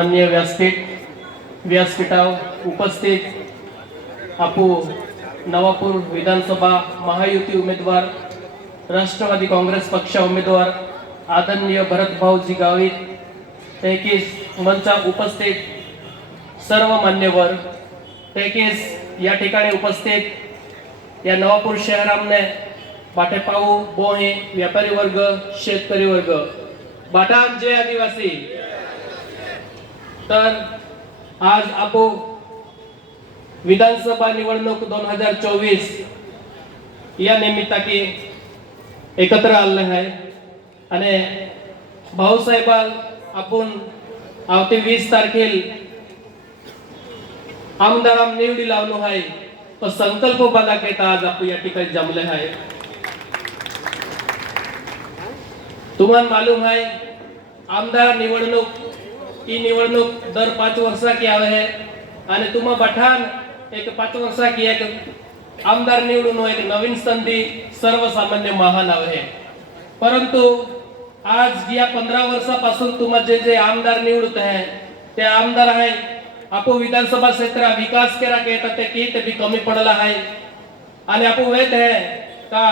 मान्य व्यासपीठ व्यासपीठावर उपस्थित आपू नवापूर विधानसभा महायुती उमेदवार राष्ट्रवादी काँग्रेस पक्ष उमेदवार आदरणीय भरतभाऊजी गावित तैकीस मंचा उपस्थित सर्व मान्यवर तैकीस या ठिकाणी उपस्थित या नवापूर शहरामने बाटेपाऊ बोहे व्यापारी वर्ग शेतकरी वर्ग. बाटाम जे आदिवासी. तर आज आपो विधानसभा निवडणूक दोन हजार चोवीस या निमित्ताने एकत्र आले आहे. आणि भाऊसाहेबाल आपण आवते वीस तारखेल आमदाराम निवडी लावलो आहे. तो संकल्प बना केता आज आपण या ठिकाणी जमले आहे. तुम्हाला मालूम आहे आमदार निवडणूक ही निवडणूक दर पाच वर्षा की आवे है आणि तुम्हा पठाण एक पाच वर्षा की एक आमदार निवडून एक नवीन संधी सर्वसामान्य महान आहे परंतु आज या पंधरा वर्षापासून तुम्हा जे जे आमदार निवडत आहे ते आमदार आहे आपो विधानसभा क्षेत्र विकास केला के ते की ते बी कमी पडला आहे आणि आपो वेत आहे का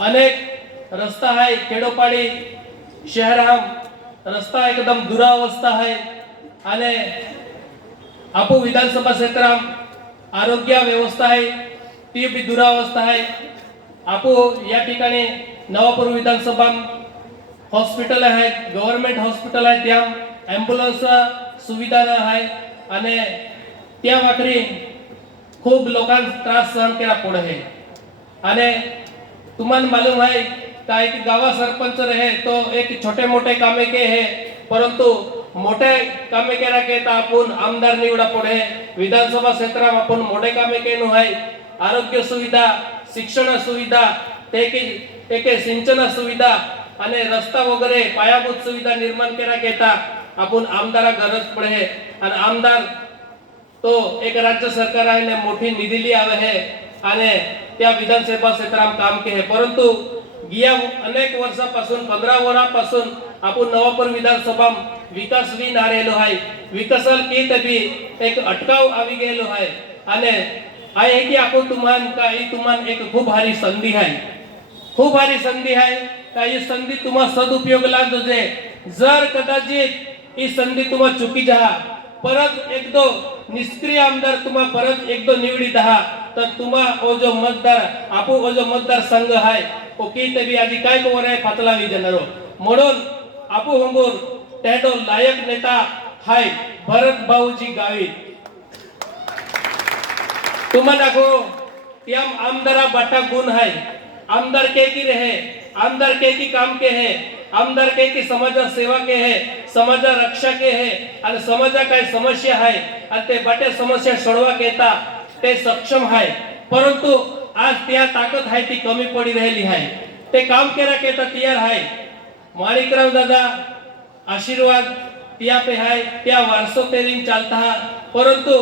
अनेक रस्ता आहे खेडोपाडी शहर हा रस्ता एकदम दुरावस्था आहे. आणि आपू विधानसभा क्षेत्राम आरोग्य व्यवस्था आहे. ती बी दुरावस्था आहे. आपो या ठिकाणी नवापूर विधानसभा हॉस्पिटल आहेत. गव्हर्नमेंट हॉस्पिटल आहे. त्या ॲम्ब्युलन्स सुविधा आहे. आणि त्या वाकरी खूप लोकांना त्रास सहन केला पुढे. आहे आणि तुम्हाला मालूम आहे का एक गावा सरपंच रहे तो एक छोटे मोठे कामे के हे परंतु मोठे कामे केला के तर आपण आमदार निवडा पुढे विधानसभा क्षेत्रात आपण मोठे कामे केलो आहे आरोग्य सुविधा शिक्षण सुविधा ते एके सिंचन सुविधा आणि रस्ता वगैरे पायाभूत सुविधा निर्माण केला घेता आपण आमदारा गरज पडे आणि आमदार तो एक राज्य सरकाराने मोठी निधी लिहावे आवे आणि त्या विधानसभा क्षेत्रात काम के है परंतु गेल्या अनेक वर्षापासून पंधरा वर्षापासून आपण नवापूर विधानसभा विकास वी नारेलो आहे विकसल की तबी एक अटकाव आवी गेलो आहे आणि आहे की आपण तुम्हाला काही तुम्हाला एक खूप भारी संधी आहे खूप भारी संधी आहे का संधी तुम्हा सदुपयोगला जे जर कदाचित ही संधी तुम्हा चुकी जहा परत एकदो निष्क्रिय आमदार तुम्हा परत एकदो निवडीत आहात तर तुम्हा ओ जो मतदार आपू ओ जो मतदार संघ आहे ओ की तबी आधी काय कोण आहे? पातळावी देणारो म्हणून आपू हुंबूर त्याडो लायक नेता हाय भरत भाऊजी गावी. तुम्हाला दाखो त्या आमदरा बाटा गुण है आमदार के की रहे आमदार के की काम के है आमदार के की समाजा सेवा के है समाजा रक्षा के है आणि समाजा काय समस्या आहे आणि ते बाटे समस्या सोडवा केता ते सक्षम आहे परंतु आज त्या ताकद आहे ती कमी पडी राहिली आहे ते काम केला केता तयार आहे माणिकराव दादा आशीर्वाद त्या पे आहे त्या वारसो तेरीन चालता हा. परंतु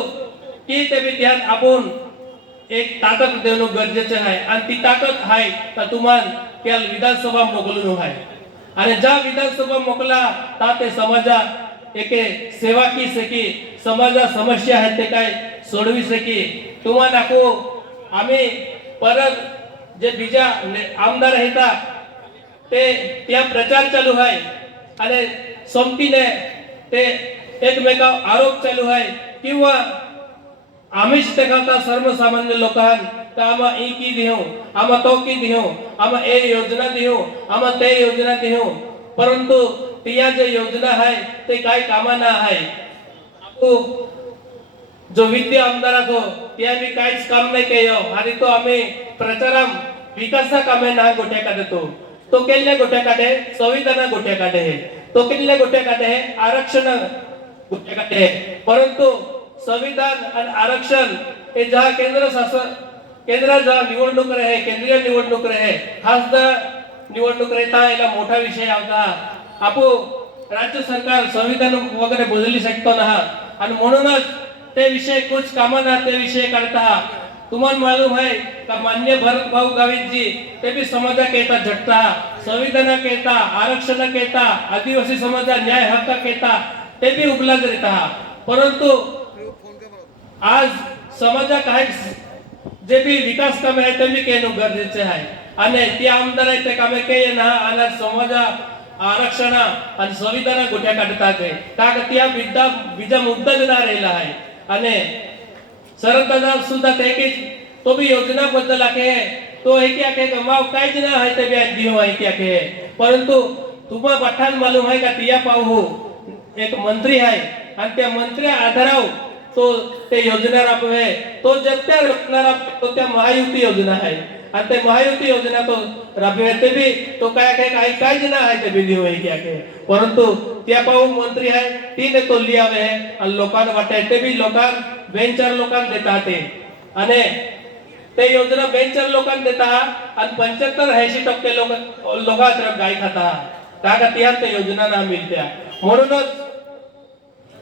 की ते बी ध्यान आपण एक ताकद देणं गरजेचं आहे आणि ती ताकद आहे तर तुम्हाला त्या विधानसभा मोकलून आहे आणि ज्या विधानसभा मोकला ता ते समाजा एके सेवा की सकी समाजा समस्या आहेत ते काय सोडवी सकी. तुम्हाला आम्ही परत जे बीजा ने- आमदार आहेत ते त्या प्रचार चालू आहे. आणि सोमतीने ते एकमेका आरोप चालू आहे. किंवा आम्हीच ते करता सर्वसामान्य लोकांन तर आम्हा ई की देऊ आम्हा तो की देऊ आम्हा ए योजना देऊ आम्हा ते योजना देऊ. परंतु त्या जे योजना आहे ते काय कामाना आहे. जो विद्या आमदार हो त्यांनी काहीच काम नाही केलं. आणि तो आम्ही प्रचाराम विकासा कामे ना गोट्या काढतो तो केल्ल्या गोट्या काढे संविधान गोट्या काढे. हे तो केल्ल्या गोट्या काढे हे आरक्षण गोट्या काढे. हे. परंतु संविधान आणि आरक्षण हे जहा केंद्र शासन केंद्र जहा निवडणूक रहे केंद्रीय निवडणूक रहे खासदार निवडणूक रेता याला मोठा विषय आवता आपू राज्य सरकार संविधान वगैरे बदलू शकतो ना? आणि म्हणूनच ते विषय कुछ कामाना ते विषय करता। तुम्हाला मालूम है का मान्य भरत भाऊ गावित जी ते भी समाजा केता झटता संविधान केता आरक्षण केता आदिवासी समाजा न्याय हक्क केता ते भी उगला देता परंतु आज समाजा काय जे भी विकास कामे आहे ते मी केलं गरजेचे आहे. आणि ते आमदार आहे ते कामे के ना आणि समाजा आरक्षण आणि संविधान गोट्या काढतात आहे का का त्या विद्या बीजा मुद्दा देणार राहिला आहे. आणि शरद दादा सुद्धा ते की तो भी योजना बद्दल आहे तो है क्या के गमाव काय जना है ते भी आज दियो है क्या के परंतु तुम्हा पठाण मालूम है का तिया पाव हो एक मंत्री आहे आणि त्या मंत्री आधाराव तो ते योजना राबवे तो जग त्या योजना राब- तो त्या महायुती योजना आहे आणि ते महायुती योजना तो राबवे ते बी तो काय काय काय काय जना आहे ते बी दियो क्या के? परंतु त्या पाहू मंत्री आहे तिने तो लियावे आहे आणि लोकांना वाटाय ते बी लोकां वेंचर लोकांना देतात ते आणि ते योजना वेंचर लोकांना देता आणि पंच्याहत्तर ऐंशी टक्के लोक लोका तरफ गाय खाता। का का त्या ते योजना ना मिळत्या म्हणूनच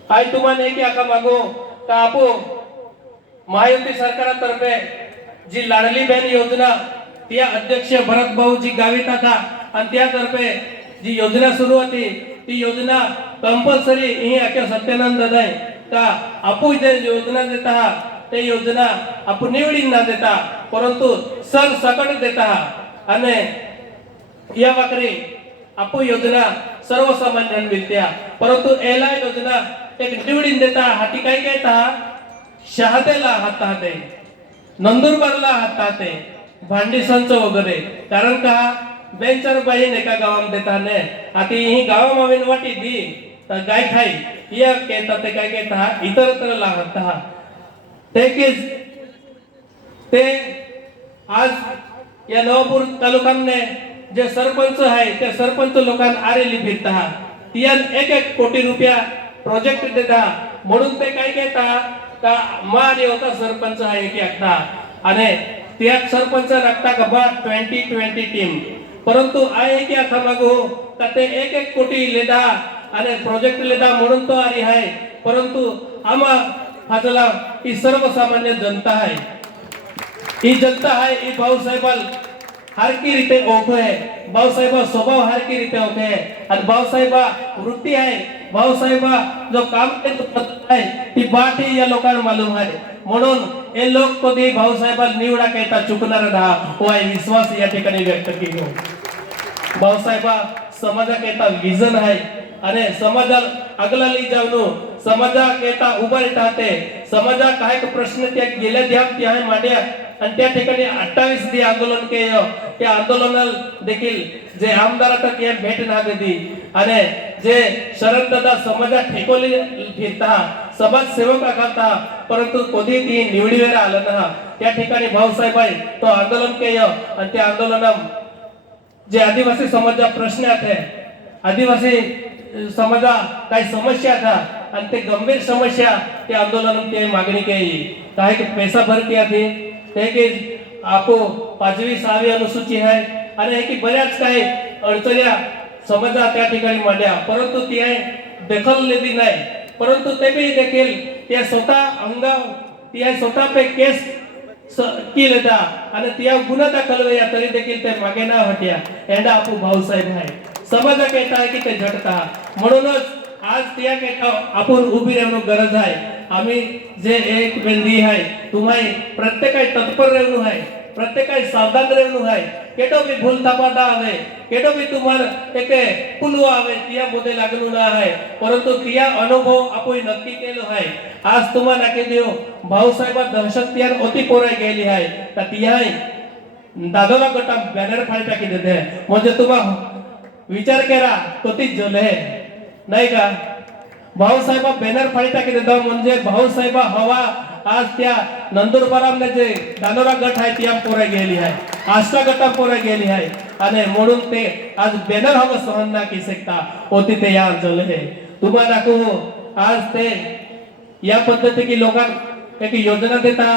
आज तुम्हाला एक आका मागो का आपो महायुती सरकारातर्फे जी लाडली बहन योजना त्या अध्यक्ष भरत भाऊजी गावित आता आणि त्यातर्फे जी योजना सुरू होती ती योजना कंपल्सरी ही आख्या सत्यानंद दादा का आपू जे योजना देत आहात ते योजना आपण निवडीन ना देता परंतु सर सकट देता. आणि या वाकरी आपू योजना सर्वसामान्यांना मिळत्या परंतु एला योजना एक निवडीन देता हाती काय काय शहातेला शहादेला हात हाते. नंदुरबारला हातात आहे भांडीसांचं वगैरे. कारण का? बेंचर बाईन एका गावात देता आता ही गावामावीन वाटी दी. तर गाय खाई. या केता ते काय केता? इतर लागत ते किस ते आज या नवापूर तालुक्याने जे सरपंच आहे त्या सरपंच लोकांना आरेली फिरता तियान एक एक कोटी रुपया प्रोजेक्ट देता म्हणून ते काय घेता का मान होता सरपंच आहे की एकदा आणि त्या सरपंच लागता का बा ट्वेंटी ट्वेंटी टीम परंतु आहे की आता लागू का ते एक एक कोटी लेदा आणि प्रोजेक्ट लेदा म्हणून तो आली आहे. परंतु आम्हा फाजला ही सर्वसामान्य जनता आहे. ही जनता आहे ही भाऊसाहेबाल हारकी रीते ओळख आहे. भाऊसाहेबा स्वभाव हारकी रीते ओळख आहे. आणि भाऊसाहेबा वृत्ती आहे. भाऊसाहेबा जो काम करत आहे ती बाट ही या लोकांना मालूम आहे. म्हणून हे लोक कधी भाऊसाहेबा निवडा कहता चुकणार ना हो विश्वास या ठिकाणी व्यक्त केलो. भाऊसाहेबा समाजाकरता विजन आहे. आणि समाजाला अगलाली जाऊन समाजाक येता उभा राहते. समाजा काय प्रश्न त्या गेल्या द्या त्या मांड्या. आणि त्या ठिकाणी अठ्ठावीस दी आंदोलन केलं. त्या आंदोलनाला देखील जे आमदार आता भेट ना दिली आणि जे शरद दादा समाजात ठेकोली फिरता समाज सेवक करता परंतु कधी ती निवडीवर आलं ना त्या ठिकाणी भाऊसाहेब आहे तो आंदोलन केय आणि त्या आंदोलना जे आदिवासी समाजा प्रश्न आहे आदिवासी समाजा काही समस्या था आणि ते गंभीर समस्या ते आंदोलन ते मागणी केली. काय की पैसा भरती किया ते की आपो पाचवी सहावी अनुसूची आहे आणि हे की बऱ्याच काही अडचण्या समजा त्या ठिकाणी मांडल्या. परंतु ती आहे दखल लेली नाही. परंतु ते बी देखील त्या स्वतः अंगा त्या स्वतः पे केस केले त्या आणि त्या गुन्हा दाखल या तरी देखील ते मागे ना हट्या. एंडा आपू भाऊसाहेब आहे. समाजा कहता की ते झटता. म्हणूनच आज त्या कहता आपण उभी राहणं गरज आहे. आम्ही जे एक बेंदी आहे तुम्ही प्रत्येकाय तत्पर राहणं आहे. प्रत्येकाय सावधान राहणं आहे केटो बी भूल थापाटा हवे केटो बी तुम्हाला एक पुलवा हवे तिया मध्ये लागलो ना आहे परंतु तिया अनुभव आपण नक्की केलो आहे आज तुम्हाला के देऊ भाऊसाहेबा दहशत तियार अति पोराय गेली आहे तर तिया दादोबा गटा बॅनर फाडी टाकी देते. म्हणजे तुम्हा विचार करा कोतीच जले नाही का? भाऊसाहेबा बॅनर फाडी टाकी देता. म्हणजे भाऊसाहेबा हवा आज त्या नंदुरबारामने जे दानोरा गट आहे ती पोरा गेली आहे. आस्था गटा पोरा गेली आहे. आणि म्हणून ते आज बॅनर हवं सहन ना की शकता. होती ते या जले तुम्हाला दाखवू आज ते या पद्धती की लोकांना एक योजना देता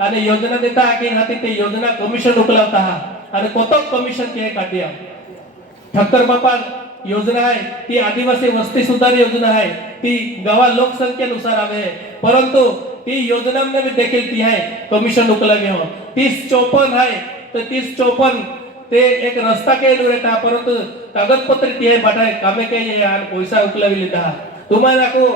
आणि योजना देता की हाती ते योजना कमिशन उकलवता आणि कोणतं कमिशन के काढ्या ठक्कर बापा योजना आहे ती आदिवासी वस्ती सुधार योजना आहे. ती गावा लोकसंख्येनुसार आहे. परंतु ती योजना में देखील ती आहे. कमिशन उकला घेऊन. तीस चौपन्न आहे. तर तीस चौपन्न ते एक रस्ता के येतात परंतु कागदपत्र ती आहे बाटा कामे के आणि पैसा उकलावी लेता तुम्हाला नाको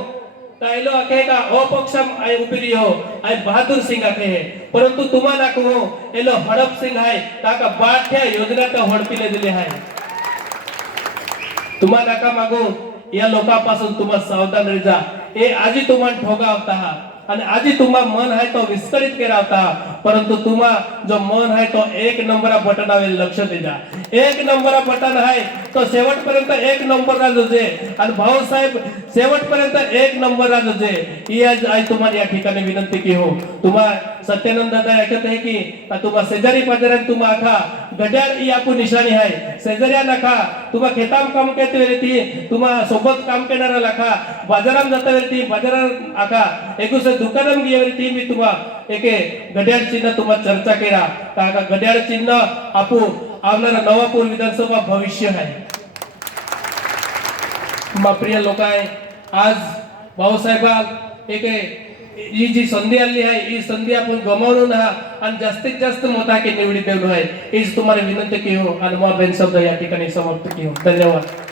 कायलो आखे का? अपक्षम आय उपिरी हो. आय बहादुर सिंग आखे है. परंतु तुम्हाला नाको एलो हडप सिंग आहे. ताका बाठ्या योजना का हडपिले दिले आहे. तुम्हाला नका मागू या लोकांपासून तुम्हा सावधान राहा जा हे आजी तुम्हाला ठोगावता हा आणि आजी तुम्हा मन आहे तो विस्कळीत केला होता परंतु तुम्हा जो मन आहे तो एक नंबर એક आहे लक्ष द्या एक नंबर बटन आहे तो शेवटपर्यंत एक नंबर राजूचे आणि भाऊसाहेब शेवटपर्यंत एक नंबर राजूचे ही आज आज तुम्हाला या ठिकाणी विनंती की हो तुम्हा सत्यानंद दादा ऐकत आहे की तुम्हा शेजारी पाजाऱ्यात तुम्हा आखा घड्याळ ही आपण निशाणी आहे. शेजाऱ्या लखा तुम्हा खेताम काम करते वेळेती तुम्हा सोबत काम करणारा लखा बाजाराम जाता वेळी बाजारात आखा एकूस दुकानाम गेल्या ती मी तुम्हा एके घड्याळ चिन्ह तुम्हा चर्चा केला का का घड्याळ चिन्ह आपू आवणारा नवापूर विधानसभा भविष्य आहे. प्रिय लोक आहे आज भाऊसाहेबा एक ही जी संधी आली आहे ही संधी आपण गमावून हा आणि जास्तीत जास्त मताके निवडी देऊन आहे हीच तुम्हाला विनंती की आणि मग बेन शब्द या ठिकाणी समाप्त की धन्यवाद